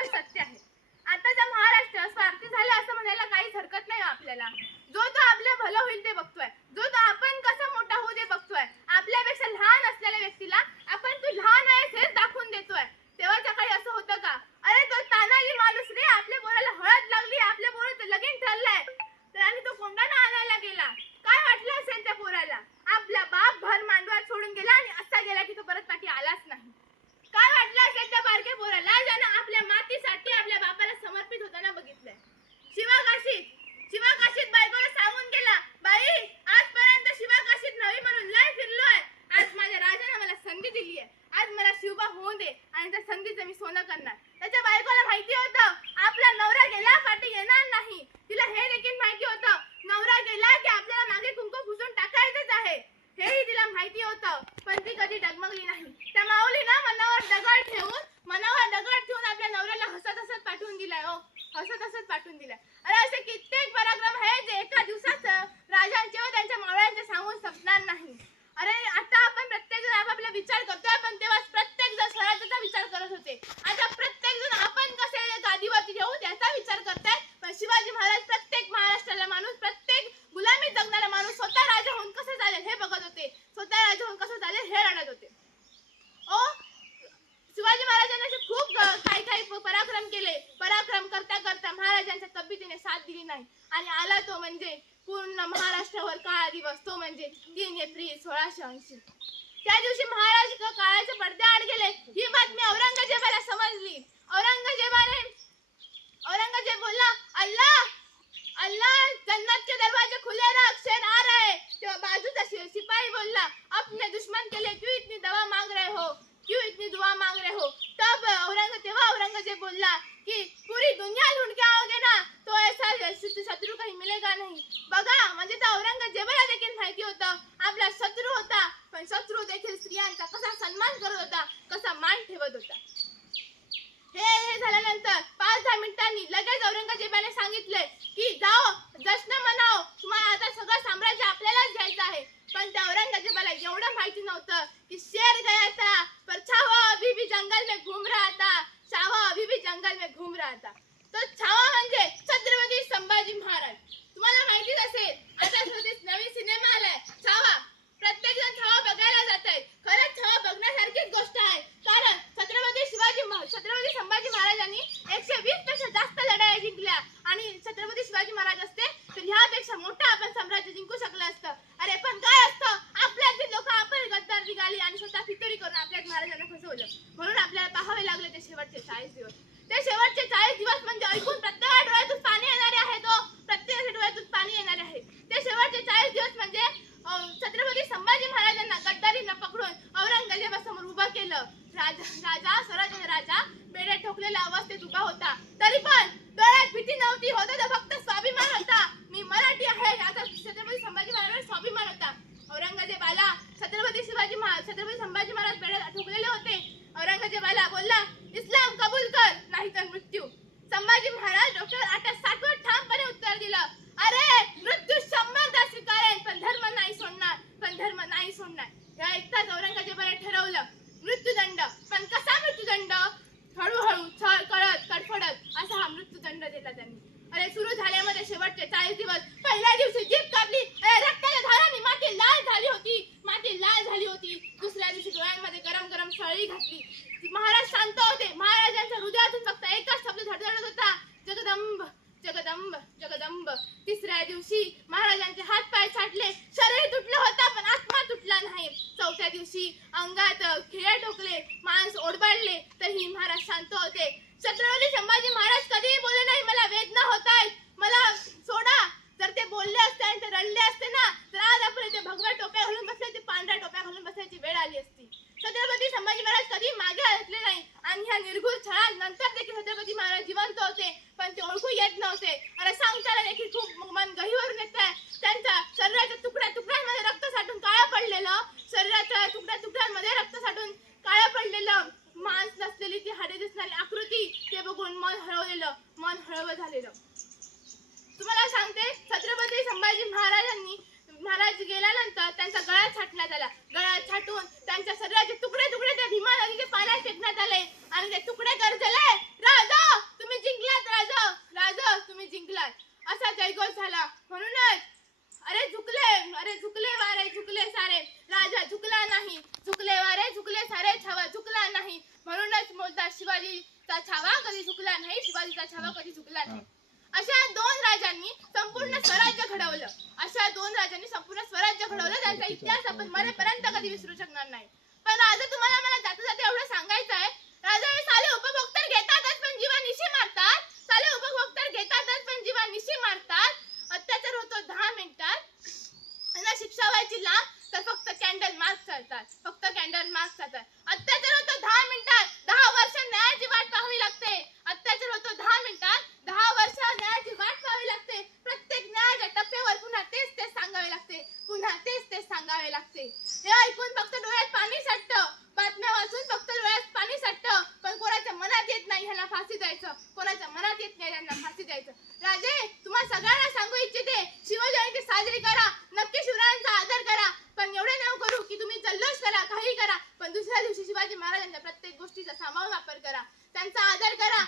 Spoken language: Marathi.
एकच सत्य आहे. आताचा महाराष्ट्र स्वार्थी झाला असं म्हणायला काहीच हरकत नाही आपल्याला. जो तो आपलं भलं होईल ते बघतोय, जो तो आपण कसं मोठा होऊ ते बघतोय. आपल्यापेक्षा लहान असलेल्या व्यक्तीला आपण तू लहान आहेस हे दाखवून देतोय. तेव्हाच्या काळी असं होतं का? अरे तो तानाजी माणूस रे, आपल्या पोराला हळद लागली, आपल्या पोराचं लगीन ठरलंय आणि तो कोंडाणा आणायला गेला. काय वाटलं असेल त्या पोराला? आपला बाप भर मांडवात सोडून गेला आणि असा गेला की तो परत पाठी आलाच नाही. काय वाटलं असेल त्या बारक्या पोराला ज्यानं आपल्या मातीसाठी आपल्या बापाला समर्पित होताना बघितलंय. शिवाकाशीत बायकोला सांगून गेला, बाई आजपर्यंत शिवाकाशीत नवी म्हणून लय फिरलोय, आज माझ्या राजाने मला संधी दिली आहे, आज मला शिवबा होऊ दे आणि त्या संधीचं मी सोनं करणार. त्याच्या बायकोला माहिती होतं आपला नवरा गेला पाठी येणार नाही. तिला हे देखील माहिती होतं नवरा गेला की आपल्याला मागे कुंकू पुसून टाकायचंच आहे, हेही तिला माहिती होतं. पण ती कधी डगमगली नाही. त्या माऊलीनं मनावर दगड ठेवून आपल्या नवऱ्याला हसत हसत पाठवून दिलाय. हसत हसत पाठवून दिलाय. अरे असे कित्येक पराक्रम आहे जे एका दिवसात राजांचे व त्यांच्या मावळ्यांचे सांगून संपणार नाही. अरे आता आपण प्रत्येक जण आपापला विचार करतोय, पण तेव्हा प्रत्येक जण स्वराज्याचा विचार करत होते. आता प्रत्येक जण आपण कसे गादीवरती ठेवू त्याचा विचार करताय. पण शिवाजी महाराज प्रत्येक महाराष्ट्राला माणूस, प्रत्येक गुलामीत जगणारा माणूस स्वतः राजा होऊन कसं चालेल हे बघत होते. स्वतः राजा होऊन कसं चालेल हे रडत होते. शिवाजी महाराजांनी खूप काही पराक्रम केले. पराक्रम करता करता महाराजांच्या तब्येतीने साथ दिली नाही आणि आला तो म्हणजे पूर्ण महाराष्ट्रावर काळा दिवस, तो म्हणजे 3 एप्रिल 1680. त्या दिवशी महाराज काळाच्या पडद्याआड गेले. ही बातमी औरंगजेबाला समजली. औरंगजेब बोलला, अल्लाह जन्नत के दरवाजे खुले रख, शेर आ रहा है. तेव्हा बाजूचा सिपाही बोलला, अपने दुश्मन के लिए क्यों इतनी दुआ मांग रहे हो? तब औरंगजेब बोलला कि पूरी दुनिया ढूंढ के आओगे ना तो ऐसा शत्रु कहीं मिलेगा नहीं. बघा, म्हणजे त्या औरंगजेबाला देखील माहिती होतं आपला शत्रू होता, पण शत्रू देखील स्त्रियांचा कसा सन्मान करत होता, कसा मान ठेवत होता. हे झाल्यानंतर 5-10 मिनिटांनी लगेच औरंगजेबाने सांगितले की जाओ जश्न मनाओ, तुम्हाला आता सगळं साम्राज्य आपल्यालाच घ्यायचं आहे. पण त्या औरंगजेबाला एवढं माहिती नव्हतं की शेर गया था पर छावा अभी भी जंगल में घूम रहा था, छावा अभी भी जंगल में घूम रहा था. तो छावा म्हणजे छत्रपती संभाजी महाराज. तुम्हाला माहितीच असेल आता नवीन सिनेमा आलाय छावा. प्रत्येक जण छावा बघायला जात आहे. खरंच छावा बघण्यासारखीच गोष्ट आहे, कारण छत्रपती संभाजी महाराजांनी 120 पेक्षा जास्त लढाया जिंकल्या आणि छत्रपती शिवाजी महाराज असते तर ह्यापेक्षा मोठं आपण साम्राज्य जिंकू शकलं असतं. अरे पण काय असतं, आपल्यातील लोक आपण गद्दार निघाली आणि स्वतः फितुरी करून आपल्याच महाराजांना फसवलं. म्हणून आपल्याला पाहावे लागले ते शेवटचे 40 दिवस. ते शेवटचे 40 दिवस म्हणजे ऐकून प्रत्येक डोळ्यातून पाणी येणारे आहे. प्रत्येक डोळ्यातून पाणी येणारे आहे. ते शेवटचे 40 दिवस म्हणजे छत्रपती संभाजी महाराजांना गद्दारीनं पकडून औरंगजेबासमोर उभं केलं. स्वराज्याचा राजा बेड्या ठोकलेल्या अवस्थेत उभा होता. तरी पण डोळ्यात भीती नव्हती, होता तर फक्त स्वाभिमान होता. मी मराठी आहे आता छत्रपती संभाजी महाराज स्वाभिमान होता. औरंगजेब आला, छत्रपती संभाजी महाराज बेड्या ठोकलेले होते. औरंगजेबाला बोलला, इस्लाम कबूल कर नाहीतर मृत्यू. संभाजी महाराज डोक्यावर 8 ठामपणे उत्तर दिलं, अरे मृत्यू 100दा स्वीकारेन पण धर्म नाही सोडणार. या ऐकताच औरंगजेबाने ठरवलं मृत्यूदंड. पण कसा मृत्यूदंड? हळूहळू कळत कडफडत असा हा मृत्यूदंड दिला त्यांनी. अरे सुरू झाल्यामध्ये शेवटचे 40 दिवस. पहिल्या दिवशी जीभ कापली, रक्ताच्या धारांनी माती लाल झाली होती. दुसऱ्या दिवशी डोळ्यांमध्ये गरम सळी घातली. महाराज शांत होते. महाराजांच्या हृदयातून फक्त एकच शब्द धडधडत होता, जगदंब जगदंब जगदंब. तिसऱ्या दिवशी महाराजांचे हात पाय छाटले, शरीर तुटलं होता पण आत्मा तुटला नाही. चौथ्या दिवशी अंगात खिळे ठोकले, मांस ओढबाडले, तरीही महाराज शांत होते. छत्रपती संभाजी महाराज कधीही बोलले नाही मला वेदना होत आहेत, मला सोडा. जर ते बोलले असते आणि ते रडले असते ना तर आज आपण इथे भगव्या टोप्या घालून बसले, ते पांढऱ्या टोप्या घालून बसायची वेळ आली असती. छत्रपती संभाजी महाराज कधी मागे हटले नाही आणि ह्या निर्घुर छळानंतर देखील छत्रपती महाराज जिवंत होते, पण ते ओळखू येत नव्हते. अरे सांगताना देखील खूप मन गहिवरून येत आहे. त्यांच्या शरीराच्या तुकड्यांमध्ये रक्त साठून काळं पडलेलं मांस नसलेली ती हाडे दिसणारी आकृती ते बघून मन हळवं झालेलं. तुम्हाला सांगते छत्रपती संभाजी महाराज गेल्यानंतर त्यांचा गळा छाटण्यात आला. गळा छाटून त्यांच्या शरीराचे तुकडे त्या भीमा नदीच्या पाण्यात फेकण्यात आले आणि ते तुकडे गरजले, राजा शिवाजीचा छावा कधी झुकला नाही, शिवाजीचा छावा कधी झुकला नाही. अशा दोन राजांनी संपूर्ण स्वराज्य घडवलं, अशा दोन राजांनी संपूर्ण स्वराज्य घडवलं. त्यांचा इतिहास आपण मरेपर्यंत कधी विसरू शकणार नाही. पण राजा, तुम्हाला मला जाता जाता एवढं सांगायचं आहे, राजा हे साले उपभोक्तर घेतातच पण जीवानिशी मारतात. साले उपभोक्तर घेतातच पण जीवानिशी मारतात. अत्याचार होतो 10 मिनिटात, त्यांना शिक्षा व्हायची लांब तर फक्त कॅन्डल मार्क चालतात, फक्त कॅन्डल मार्क चालतात. अत्याचार होतो 10 मिनिटात, 10 वर्ष न्यायाची वाट पाहावी लागते. अत्याचार होतो 10 मिनिटात, 10 वर्ष न्यायाची वाट पाहावी लागते. प्रत्येक न्यायाच्या टप्प्यावर पुन्हा तेच तेच सांगावे लागते, पुन्हा तेच तेच सांगावे लागते. हे ऐकून फक्त डोळ्यात पाणी साठतं, बातम्या वाचून फक्त डोळ्यात पाणी साठतं, पण कोणाच्या मनात येत नाही ह्यांना फाशी द्यायचं, कोणाच्या मनात येत नाही त्यांना फाशी द्यायचं. राजे, तुम्हा सगळ्यांना सांगू इच्छिते, शिवजयंती साजरी करा, नक्की शिवरायांचा आदर करा, पण एवढे नाही करू की तुम्ही जल्लोष करा, काही करा, पण दुसऱ्या दिवशी शिवाजी महाराजांच्या प्रत्येक गोष्टीचा सामावून वापर करा, त्यांचा आदर करा.